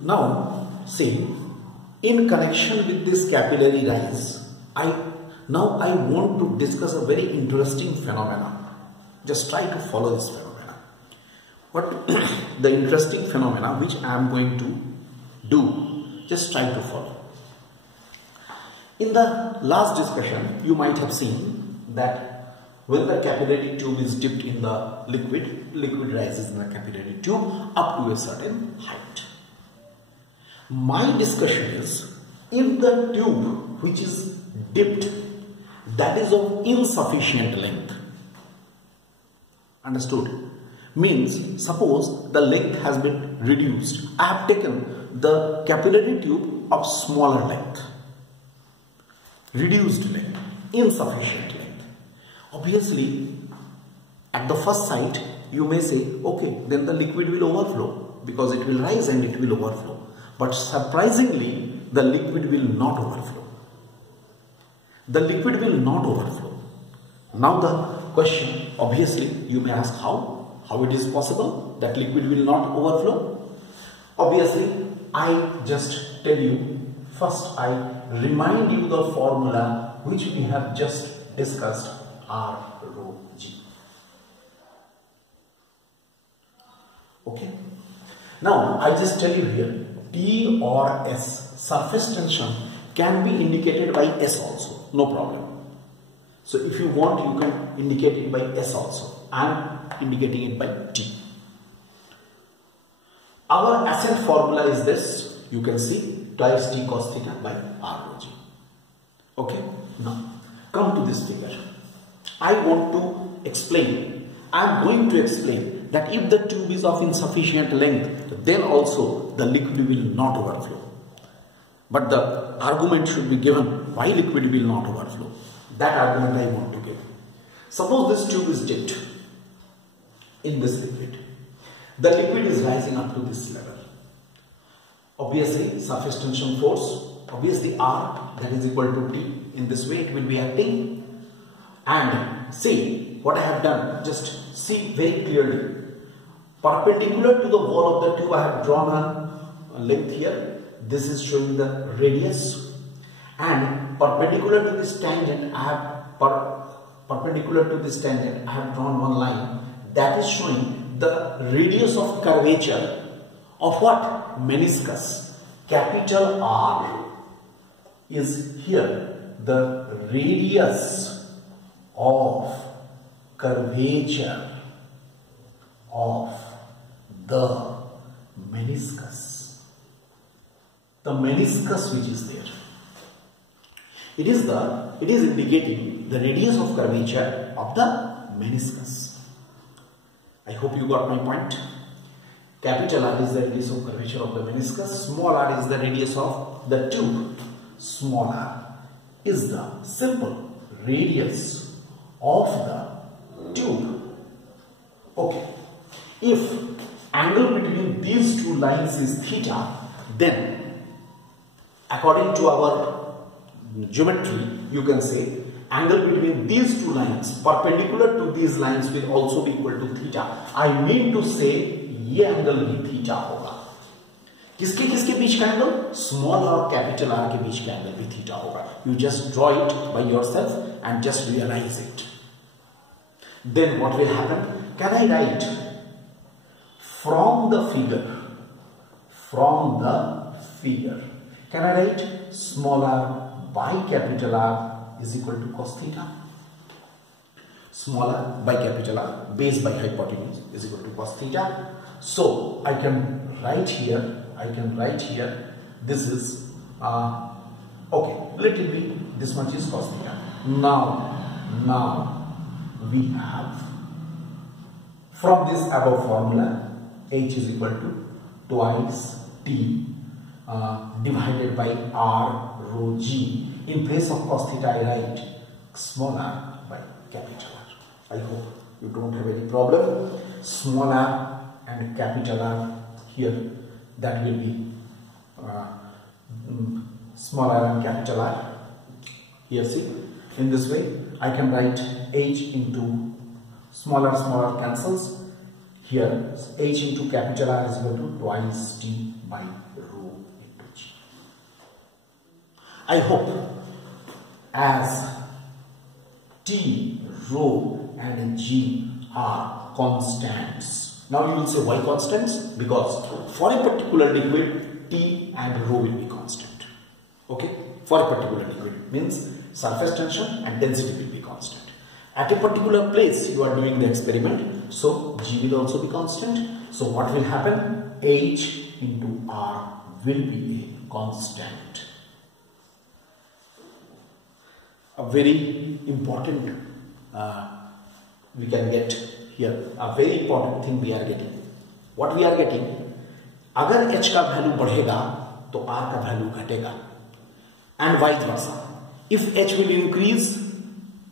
Now, see, in connection with this capillary rise, I want to discuss a very interesting phenomena. Just try to follow this phenomena. What the interesting phenomena which I am going to do, just try to follow. In the last discussion, you might have seen that when the capillary tube is dipped in the liquid rises in the capillary tube up to a certain height. My discussion is, if the tube which is dipped, that is of insufficient length. Understood? Means, suppose the length has been reduced. I have taken the capillary tube of smaller length, reduced length, insufficient length. Obviously, at the first sight, you may say, okay, then the liquid will overflow because it will rise and it will overflow. But surprisingly, the liquid will not overflow. The liquid will not overflow. Now the question, obviously, you may ask how? How it is possible that liquid will not overflow? Obviously, I just tell you, first I remind you the formula which we have just discussed, R rho G. Okay. Now, I just tell you here, T or S, surface tension can be indicated by S also, no problem. So if you want, you can indicate it by S also. I am indicating it by T. Our ascent formula is this, you can see, twice T cos theta by R rho G. Okay, now come to this figure. I want to explain, I am going to explain that if the tube is of insufficient length, then also the liquid will not overflow. But the argument should be given why liquid will not overflow. That argument I want to give. Suppose this tube is dipped in this liquid. The liquid is rising up to this level. Obviously, surface tension force, obviously R, that is equal to T. In this way it will be acting. And see what I have done, just see very clearly. Perpendicular to the wall of the tube, I have drawn a length here. This is showing the radius, and perpendicular to this tangent, I have drawn one line that is showing the radius of curvature of what? Meniscus. Capital R is here the radius of curvature of the meniscus. The meniscus which is there. It is indicating the radius of curvature of the meniscus. I hope you got my point. Capital R is the radius of curvature of the meniscus. Small r is the radius of the tube. Small r is the simple radius of the tube. Okay. If angle between these two lines is theta, then according to our geometry, you can say angle between these two lines perpendicular to these lines will also be equal to theta. I mean to say ये angle भी theta होगा. किसके किसके बीच का angle? Small और capital R के बीच का angle भी थीटा होगा. You just draw it by yourself and just realize it. Then what will happen? Can I write from the figure, can I write small r by capital R is equal to cos theta? Small r by capital R, base by hypotenuse, is equal to cos theta. So I can write here, this is okay, let it be, this much is cos theta. Now we have, from this above formula, H is equal to twice T divided by R rho G. In place of cos theta, I write small r by capital R. I hope you don't have any problem. Small r and capital R here, that will be small r and capital R. Here, see, in this way I can write H into smaller cancels. here H into capital R is equal to twice T by rho into G. I hope as T, rho and G are constants. Now you will say why constants? Because for a particular liquid T and rho will be constant. Okay? For a particular liquid means surface tension and density will be constant. At a particular place you are doing the experiment, so G will also be constant. So what will happen? H into R will be a constant. A very important we can get here, a very important thing we are getting. What we are getting? अगर H का value बढ़ेगा तो R का value घटेगा, and vice versa. If H will increase,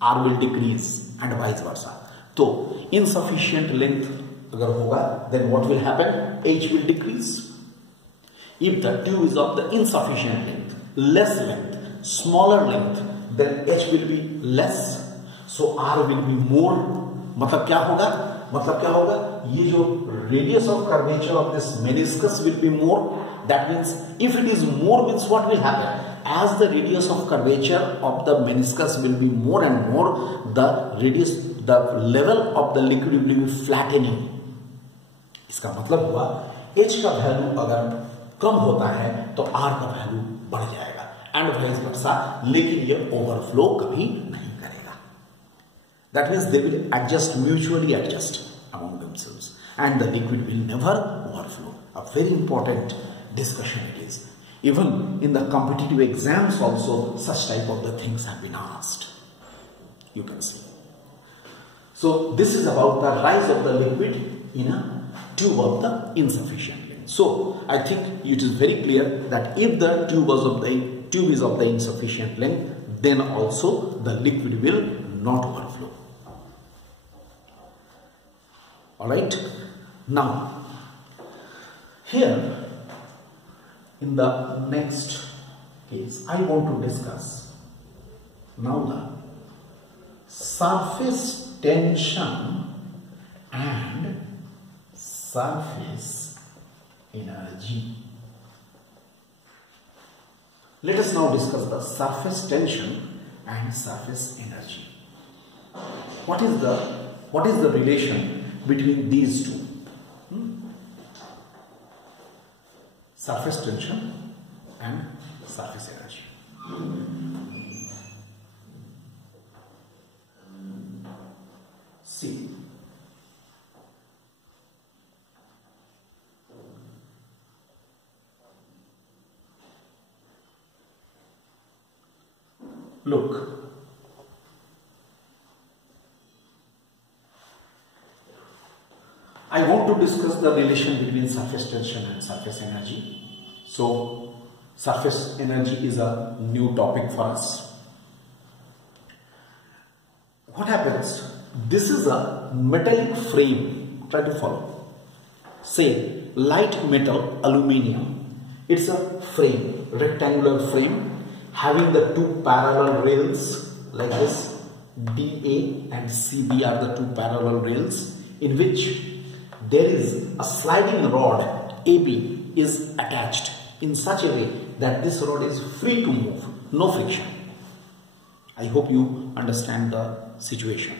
R will decrease, and vice versa. तो insufficient length अगर होगा, then what will happen? H will decrease. If the tube is of the insufficient length, less length, smaller length, then H will be less, so R will be more. मतलब क्या होगा? मतलब क्या होगा? ये जो radius of curvature of this meniscus will be more. That means if it is more, means what will happen? As the radius of curvature of the meniscus will be more and more, the level of the liquid will be flattening. इसका मतलब हुआ H का value अगर कम होता है तो R का value बढ़ जाएगा, एंड वाइस वर्सा, लेकिन ये ओवरफ्लो कभी नहीं करेगा. That means they will mutually adjust among themselves, and the liquid will never overflow. A very important discussion it is. Even in the competitive exams also such type of the things have been asked. You can see. So this is about the rise of the liquid in a tube of the insufficient length. So I think it is very clear that if the tube is of the insufficient length, then also the liquid will not overflow. Alright. Now here in the next case I want to discuss now the surface tension and surface energy. Let us now discuss the surface tension and surface energy. What is the relation between these two? Surface tension and surface energy. See, look, I want to discuss the relation between surface tension and surface energy. So, surface energy is a new topic for us. What happens? This is a metallic frame. Try to follow. Say, light metal, aluminium. It's a frame, rectangular frame, having the two parallel rails like this. DA and CB are the two parallel rails, in which there is a sliding rod AB is attached in such a way that this rod is free to move, no friction. I hope you understand the situation.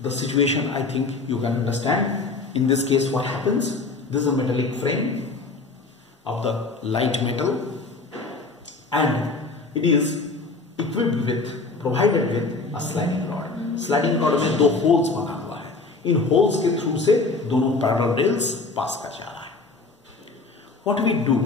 The situation I think you can understand. In this case what happens? This is a metallic frame of the light metal, and it is equipped with, provided with a sliding rod. Sliding rod में दो holes बना हुआ है. इन holes के through से दोनों parallel rails pass कर जा रहा है. What we do?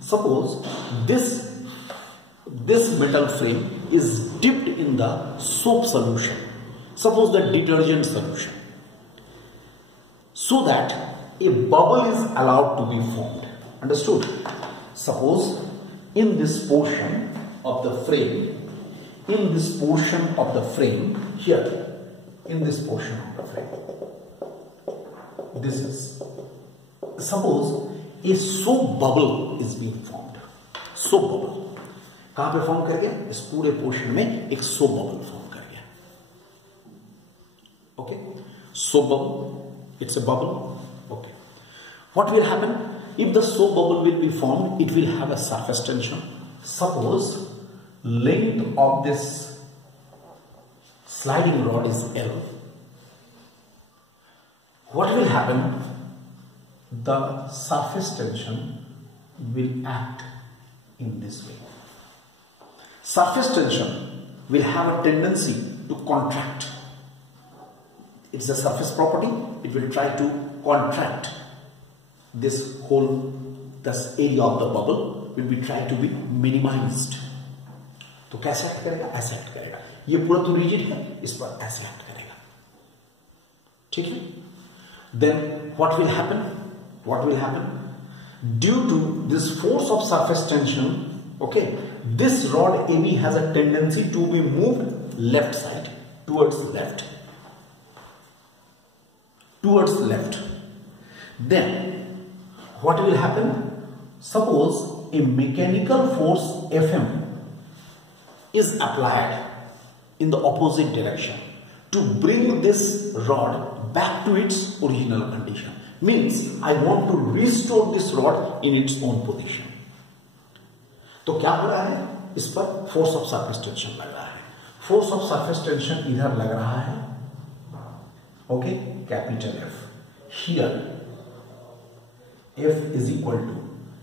Suppose this metal frame is dipped in the soap solution. Suppose the detergent solution, so that a bubble is allowed to be formed. Understood? Suppose in this portion of the frame, here, in this portion of the frame, this is, suppose a soap bubble is being formed. Soap bubble कहाँ पे form कर गया? इस पूरे portion में एक soap bubble form कर गया. Okay, soap bubble. It's a bubble. Okay. What will happen? If the soap bubble will be formed, it will have a surface tension. Suppose length of this sliding rod is L. What will happen? The surface tension will act in this way. Surface tension will have a tendency to contract. It's a surface property. It will try to contract this whole, this area of the bubble will be tried to be minimized. तो कैसे act करेगा? ऐसे act करेगा. ये पूरा तो rigid है, इस पर ऐसे एक्ट करेगा. ठीक है? Then what will happen? What will happen? Due to this force of surface tension, okay, this rod AB has a tendency to be moved left side, towards left. Towards left. Then what will happen? Suppose a mechanical force Fm is applied in the opposite direction to bring this rod back to its original condition. Means I want to restore this rod in its own position. तो क्या हो रहा है? इस पर force of surface tension लग रहा है. Force of surface tension इधर लग रहा है. Okay, capital F. Here F is equal to,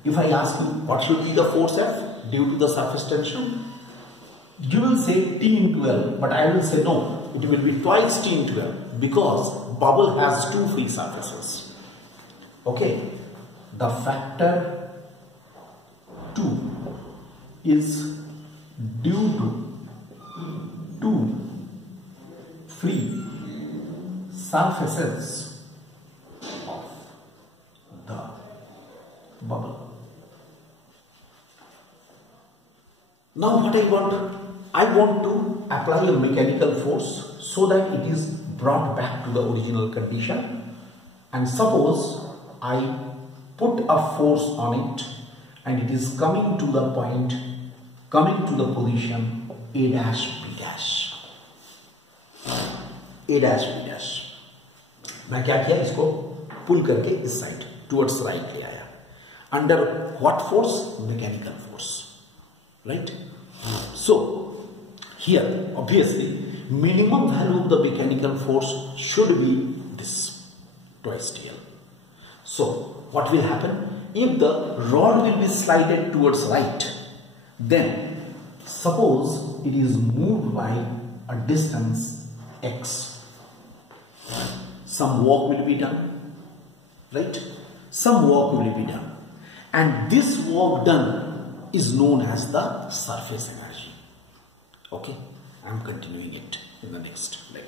if I ask you what should be the force F due to the surface tension, you will say T into L, but I will say no, it will be twice T into L because bubble has two free surfaces. Okay, the factor 2 is due to two free surfaces of the bubble. Now what I want to apply a mechanical force so that it is brought back to the original condition, and suppose I put a force on it and it is coming to the point, coming to the position A dash B dash. A dash B dash. मैं क्या किया? इसको पुल करके इस side towards right ले आया. Under what force? Mechanical force. Right? So here obviously minimum value of the mechanical force should be this, twice TL. So what will happen? If the rod will be slided towards right, then suppose it is moved by a distance x. Some work will be done, right? Some work will be done, and this work done is known as the surface energy. Okay, I am continuing it in the next lecture.